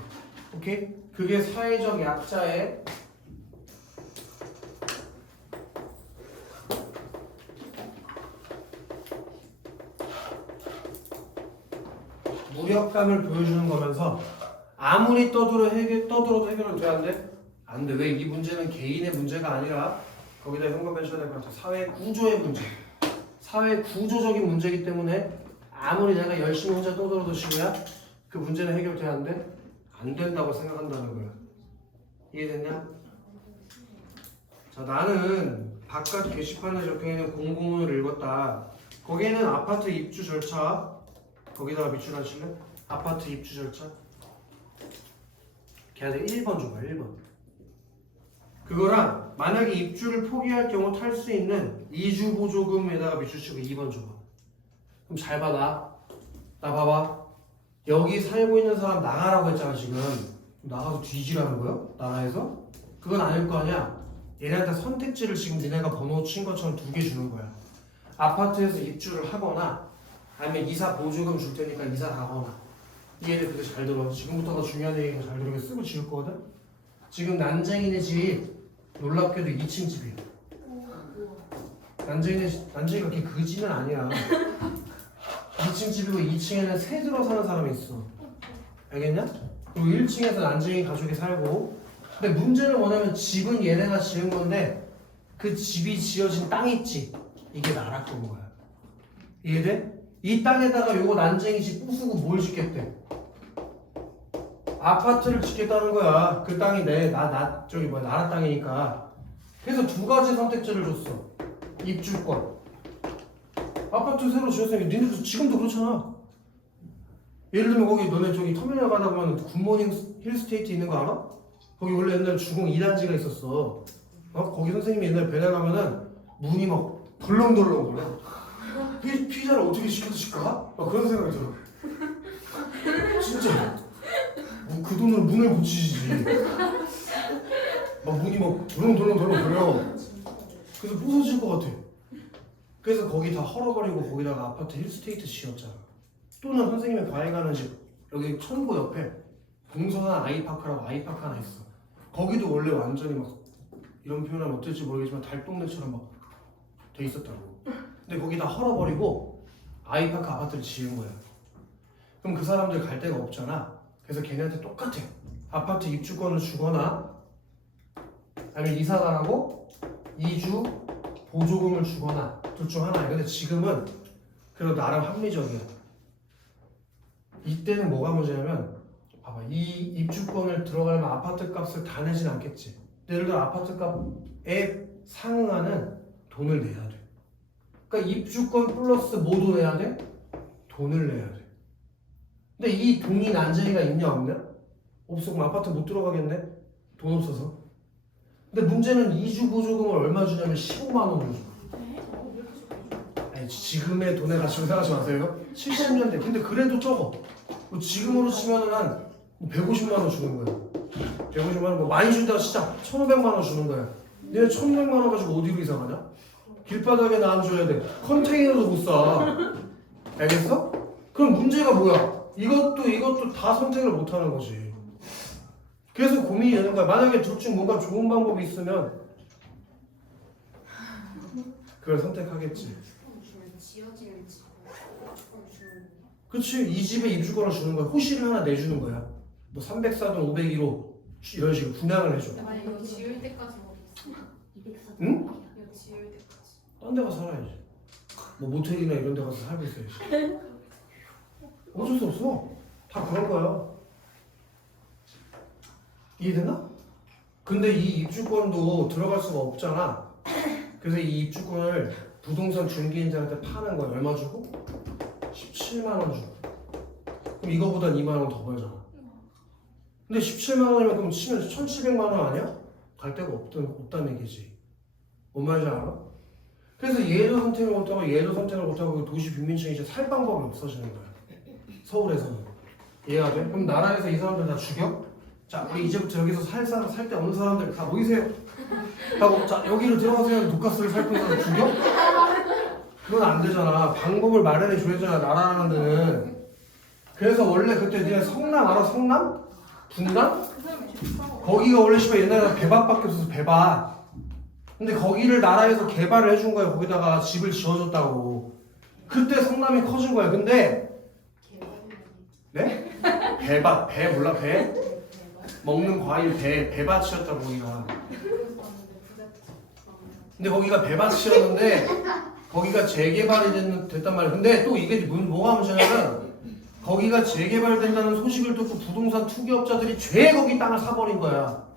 오케이? 그게 사회적 약자의 무력감을 보여주는 거면서 아무리 떠들어도 해결은 돼? 안 돼? 안 돼. 왜? 이 문제는 개인의 문제가 아니라 거기다 현관펜 쳐야 될 것 같아. 사회 구조의 문제. 사회 구조적인 문제이기 때문에 아무리 내가 열심히 혼자 떠들어도 시고야 그 문제는 해결돼야 안 돼? 안 된다고 생각한다는 거야. 이해됐냐? 자, 나는 바깥 게시판에 적혀있는 공고문을 읽었다. 거기에는 아파트 입주 절차, 거기다가 밑줄 하실래? 아파트 입주 절차. 걔한테 1번 줘봐. 1번. 그거랑 만약에 입주를 포기할 경우 탈 수 있는 이주보조금에다가 밑줄 치고 2번 줘봐. 그럼 잘 봐. 나 봐봐. 여기 살고 있는 사람 나가라고 했잖아 지금. 나가서 뒤지라는 거야? 나라에서? 그건 아닐 거 아니야. 얘네한테 선택지를 지금 니네가 번호 친 것처럼 2개 주는 거야. 아파트에서 입주를 하거나 아니면 이사 보조금 줄 테니까 이사 가거나. 얘들 그게 잘 들어. 지금부터가 중요한 얘기가 잘 들어. 쓰고 지을 거거든. 지금 난쟁이네 집 놀랍게도 2층 집이야. 난쟁이가 그렇게 그지는 아니야. 2층 집이고 2층에는 새 들어 사는 사람이 있어. 알겠냐? 그리고 1층에서 난쟁이 가족이 살고. 근데 문제는 뭐냐면 집은 얘네가 지은 건데 그 집이 지어진 땅 있지? 이게 나라 거인 거야. 이해돼? 이 땅에다가 요거 난쟁이 집 부수고 뭘 짓겠대? 아파트를 짓겠다는 거야. 그 땅이 나라 땅이니까. 그래서 2가지 선택지를 줬어. 입주권. 아파트 새로 지었으니까 니네도 지금도 그렇잖아. 예를 들면 거기 너네 저기 터미널 가다 보면 굿모닝 힐스테이트 있는 거 알아? 거기 원래 옛날 주공 2단지가 있었어. 거기 선생님이 옛날에 배달 가면은 문이 막 덜렁덜렁 거려. 피자를 어떻게 시켜서 줄까? 막 그런 생각이 들어. 진짜. 그 돈으로 문을 고치지. 막 문이 막 덜렁덜렁 거려. 그래서 부서질 것 같아. 그래서 거기 다 헐어버리고 거기다가 아파트 힐스테이트 지었잖아. 또는 선생님이 과외 가는 집 여기 천고 옆에 동서산 아이파크라고 아이파크 하나 있어. 거기도 원래 완전히 막 이런 표현하면 어떨지 모르겠지만 달동네처럼 막 돼 있었다고. 근데 거기 다 헐어버리고 아이파크 아파트를 지은 거야. 그럼 그 사람들 갈 데가 없잖아. 그래서 걔네한테 똑같아. 아파트 입주권을 주거나 아니면 이사 가라고 이주 보조금을 주거나 둘 중 하나야. 근데 지금은 그래도 나름 합리적이야. 이때는 뭐가 문제냐면 봐봐, 이 입주권을 들어가려면 아파트 값을 다 내진 않겠지. 예를 들어 아파트 값에 상응하는 돈을 내야 돼. 그러니까 입주권 플러스 뭐도 내야 돼? 돈을 내야 돼. 근데 이 돈이 난쟁이가 있냐 없냐? 없어. 그럼 아파트 못 들어가겠네? 돈 없어서. 근데 문제는 이주 보조금을 얼마 주냐면 15만 원을 줘. 아니 지금의 돈에 가지고 생각하지 마세요. 70년대. 근데 그래도 적어. 지금으로 치면은 한 150만 원 주는 거야. 150만 원, 뭐 많이 준다고 진짜 1,500만 원 주는 거야. 내가 1,600만 원 가지고 어디로 이사 가냐? 길바닥에 놔줘야 돼. 컨테이너도 못 사. 알겠어? 그럼 문제가 뭐야? 이것도 다 선택을 못 하는 거지. 그래서 고민이 되는 거야. 만약에 둘 중 뭔가 좋은 방법이 있으면 그걸 선택하겠지. 지어지는 집. 그치? 이 집에 입주권을 주는 거야. 호시를 하나 내주는 거야. 뭐 304동 501호 이런 식으로 분양을 해줘. 아니 이거 지을 때까지 어디 있어? 204. 응? 이거 지을 때까지. 딴 데 가서 살아야지. 뭐 모텔이나 이런 데 가서 살고 있어야지. 어쩔 수 없어. 다 그런 거야. 이해되나? 근데 이 입주권도 들어갈 수가 없잖아. 그래서 이 입주권을 부동산 중개인들한테 파는 거야. 얼마 주고? 17만 원 주고. 그럼 이거보단 2만 원 더 벌잖아. 근데 17만 원이면 그럼 치면 1,700만 원 아니야? 갈 데가 없다는 얘기지. 뭔 말인지 알아? 그래서 얘도 선택을 못하고 얘도 선택을 못하고 도시 빈민층이 이제 살 방법이 없어지는 거야. 서울에서는. 이해가 돼? 그럼 나라에서 이 사람들 다 죽여? 자, 우리 이제부터 여기서 살 때 어느 사람들 다 모이세요. 하고 자, 여기로 들어가세요. 돈가스를 살 거는 사람 죽여? 그건 안 되잖아. 방법을 마련해 줘야잖아, 나라라는 데는. 그래서 원래 그때 니네 성남 알아? 성남? 분당? 거기가 원래 옛날에 배밭밖에 없어서 배밭. 근데 거기를 나라에서 개발을 해준 거야. 거기다가 집을 지어줬다고. 그때 성남이 커진 거야. 근데 네? 배밭. 배 몰라? 배? 먹는 과일 배밭이었다고 거기가. 근데 거기가 배밭이었는데 거기가 재개발이 됐단 말이야. 근데 또 이게 뭐가 문제냐면 거기가 재개발된다는 소식을 듣고 부동산 투기업자들이 죄 거기 땅을 사버린 거야.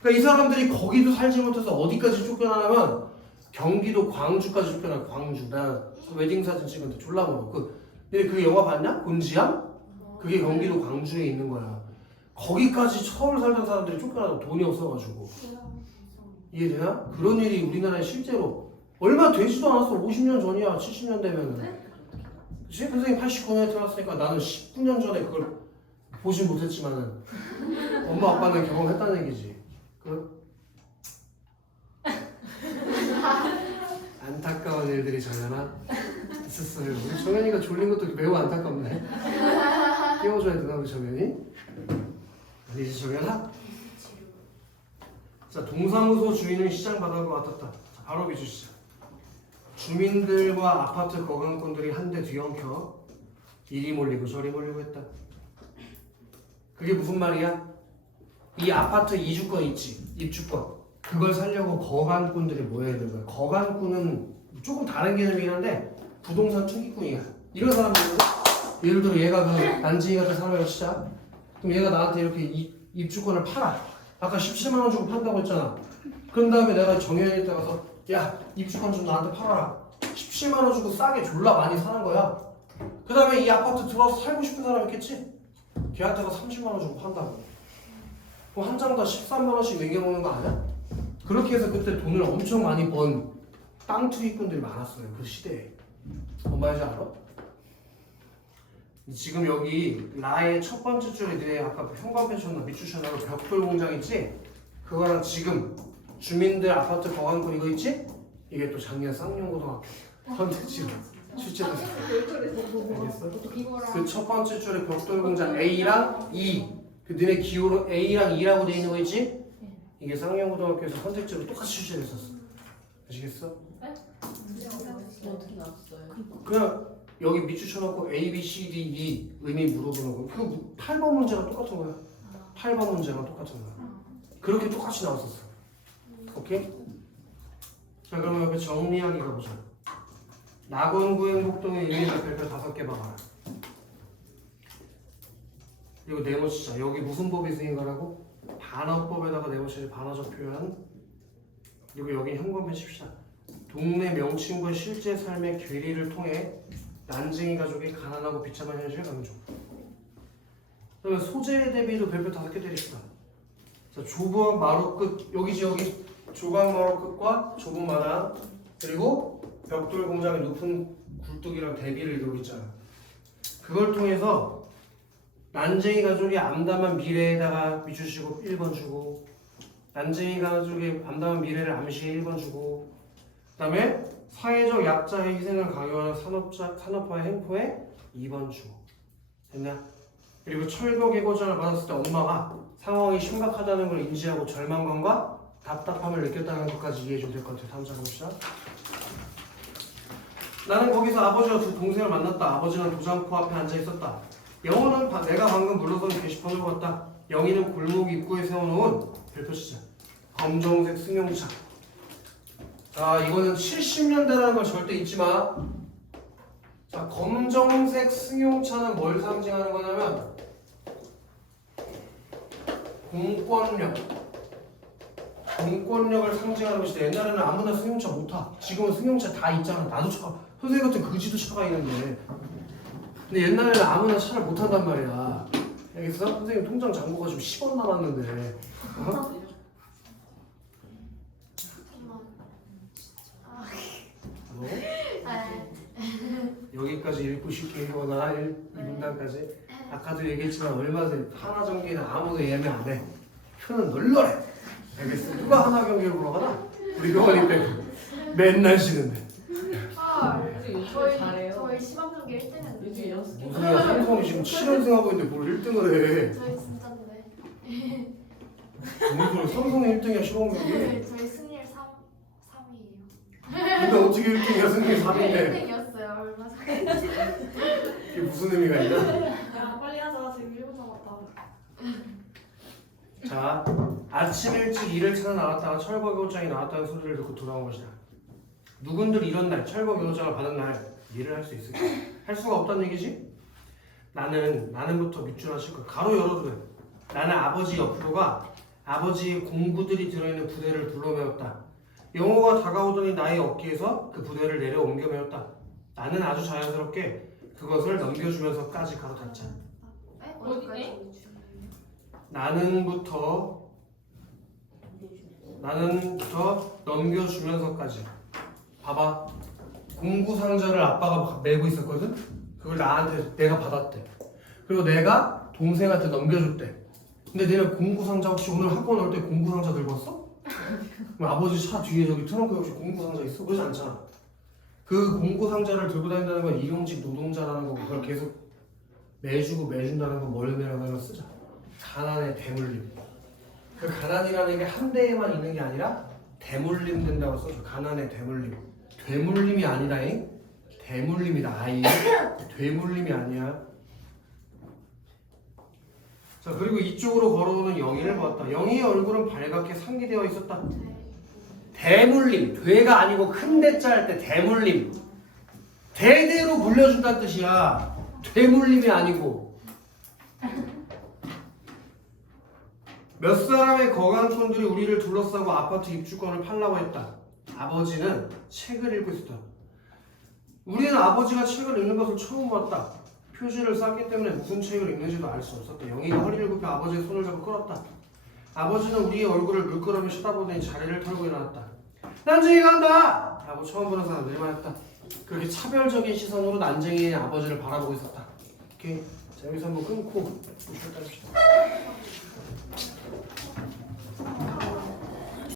그러니까 이 사람들이 거기도 살지 못해서 어디까지 쫓겨나냐면 경기도 광주까지 쫓겨나. 광주. 나 웨딩 사진 찍은데 졸라 멀어. 그 영화 봤냐? 곤지암? 그게 경기도 광주에 있는 거야. 거기까지 서울 살던 사람들이 쫓겨나서 돈이 없어가지고. 이해되나? 그런 일이 우리나라에 실제로 얼마 되지도 않았어. 50년 전이야. 70년 되면은. 그치? 선생님 89년에 태어났으니까 나는 19년 전에 그걸 보진 못했지만은 엄마 아빠는 경험했다는 얘기지. 그 안타까운 일들이 정연아 있었어요. 우리 정연이가 졸린 것도 매우 안타깝네. 깨워줘야 되나 우리 정연이? 아니지 정연아? 자, 동사무소 주인은 시장 바닥으로 왔었다. 자, 바로 비주 시작. 주민들과 아파트 거강꾼들이 한데 뒤엉켜 이리 몰리고 저리 몰리고 했다. 그게 무슨 말이야? 이 아파트 이주권 있지? 입주권. 그걸 살려고 거강꾼들이 모여야 되는 거야. 거강꾼은 조금 다른 개념이긴 한데 부동산 투기꾼이야. 이런 사람들은 예를 들어 얘가 그 난징이 같은 사람이라고 치자. 그럼 얘가 나한테 이렇게 입주권을 팔아. 아까 17만 원 주고 판다고 했잖아. 그런 다음에 내가 정현이 때 가서 야 입주권 좀 나한테 팔아라. 17만 원 주고 싸게 졸라 많이 사는 거야. 그 다음에 이 아파트 들어와서 살고 싶은 사람 있겠지? 걔한테가 30만 원 주고 판다고. 그럼 한 장당 13만 원씩 매겨먹는 거 아니야? 그렇게 해서 그때 돈을 엄청 많이 번 땅 투기꾼들이 많았어요. 그 시대에. 뭔 말인지 알아? 지금 여기 라의 첫 번째 줄에 너네 아까 현관펜션나 밑주셔나고 벽돌 공장 있지? 그거랑 지금 주민들 아파트 거강꾼 이거 있지? 이게 또 작년 쌍용고등학교 선택지로 출제됐어. 알겠어? 그 첫 번째 줄에 벽돌 공장 A랑 E 그 너네 기호로 A랑 E라고 돼 있는 거 있지? 이게 쌍용고등학교에서 선택지로 똑같이 출제됐었어. 아시겠어? 어떻게 나왔어요? 그냥 여기 밑줄 쳐놓고 A, B, C, D, E 의미 물어보는 거. 그 8번 문제랑 똑같은 거야. 8번 문제랑 똑같은 거야. 그렇게 똑같이 나왔었어. 오케이? 자, 그러면 옆에 정리하기 가보자. 낙원구 행복동의 의미를 별표 5개 봐봐라. 그리고 네모치자. 여기 무슨 법이 쓰인 거라고? 반어법에다가 네모치자 반어적 표현. 그리고 여기 현관펜 칩시다. 동네 명칭과 실제 삶의 괴리를 통해 난징이 가족이 가난하고 비참한 현실을 강조. 그러면 소재 대비도 별표 5개 때립시다. 자, 좁은 마루 끝 여기지 여기 조각 마루 끝과 좁은 마당 그리고 벽돌 공장의 높은 굴뚝이랑 대비를 이루고 있잖아. 그걸 통해서 난쟁이 가족이 암담한 미래에다가 비추시고 1번 주고 난쟁이 가족의 암담한 미래를 암시해 1번 주고 그 다음에 사회적 약자의 희생을 강요하는 산업화의 행포에 2번 주고 됐냐? 그리고 철거 개고전을 받았을 때 엄마가 상황이 심각하다는 걸 인지하고 절망감과 답답함을 느꼈다는 것까지 이해해 주면 될 것 같아요. 다음 장 봅시다. 나는 거기서 아버지와 두 동생을 만났다. 아버지는 도장포 앞에 앉아 있었다. 영호는 내가 방금 불러선 게시판으로 갔다. 영희는 골목 입구에 세워놓은 별표 시작. 검정색 승용차. 자, 이거는 70년대라는 걸 절대 잊지 마. 자, 검정색 승용차는 뭘 상징하는 거냐면 공권력을 상징하는 것이다. 옛날에는 아무나 승용차 못 타. 지금은 승용차 다 있잖아. 나도 차, 선생님 같은 거지도 차가 있는데. 근데 옛날에는 아무나 차를 못 탄단 말이야. 알겠어? 선생님 통장 잔고가 지금 10원 남았는데. 어? 뭐? 여기까지 읽고 싶게 읽거나 2분단까지 아까도 얘기했지만 얼마 전에 하나전기는 아무도 예매 안 해. 표는 널널해. 알겠어? 누가 하나경기를 보러 가나? 우리 병원이 빼고 맨날 쉬는데. 저희 시방전기 1등은 요즘 연습. 무슨 소리야? 삼성이 지금 7연승 하고 있는데 뭘 1등을 해? 저희 진짜인데. 무슨 소리야? 삼성이 1등이야 시범경기. 저희 승률 3위예요. 근데 어떻게 1등이야? 승리 3위인데 1등이었어요 얼마 전에. 이게 무슨 의미가 있나? 야 빨리 하자 지금 1분 남았다. 자, 아침 일찍 일을 찾아 나갔다가 철거 교장이 나왔다는 소리를 듣고 돌아온 것이다. 누군들 이런 날 철거 교장을 받은 날 일을 할 수 있을까? 할 수가 없다는 얘기지? 나는부터 밑줄 하실 거 가로 열어도 돼. 나는 아버지 옆으로 가 아버지의 공구들이 들어있는 부대를 둘러매었다. 영호가 다가오더니 나의 어깨에서 그 부대를 내려 옮겨 매었다. 나는 아주 자연스럽게 그것을 넘겨주면서까지 가로 닫자. 어디까지? 나는부터 넘겨주면서까지. 봐봐. 공구 상자를 아빠가 메고 있었거든? 그걸 나한테 내가 받았대. 그리고 내가 동생한테 넘겨줬대. 근데 너네 공구상자 혹시 오늘 학원 올 때 공구상자 들고 왔어? 그럼 아버지 차 뒤에 저기 트렁크에 혹시 공구상자 있어? 그러지 않잖아. 그 공구상자를 들고 다닌다는 건 일용직 노동자라는 거고 그걸 계속 매주고 매준다는 건 뭐라고 쓰자. 가난의 대물림. 그 가난이라는 게 한 대에만 있는 게 아니라 대물림 된다고 써줘. 가난의 대물림. 되물림이 아니라잉. 대물림이다. 아이. 되물림이 아니야. 자 그리고 이쪽으로 걸어오는 영희를 보았다. 영희의 얼굴은 발갛게 상기되어 있었다. 대물림. 되가 아니고 큰 대자 할 때 대물림. 대대로 물려준다는 뜻이야. 되물림이 아니고. 몇 사람의 거강촌들이 우리를 둘러싸고 아파트 입주권을 팔라고 했다. 아버지는 책을 읽고 있었다. 우리는 아버지가 책을 읽는 것을 처음 봤다. 표지를 쌌기 때문에 무슨 책을 읽는지도 알 수 없었다. 영희가 허리를 굽혀 아버지의 손을 잡고 끌었다. 아버지는 우리의 얼굴을 물끄러미 쳐다보더니 자리를 털고 일어났다. 난쟁이 간다! 라고 처음 보는 사람들이 많았다. 그렇게 차별적인 시선으로 난쟁이의 아버지를 바라보고 있었다. 오케이. 자 여기서 한번 끊고 쉬었다 합시다.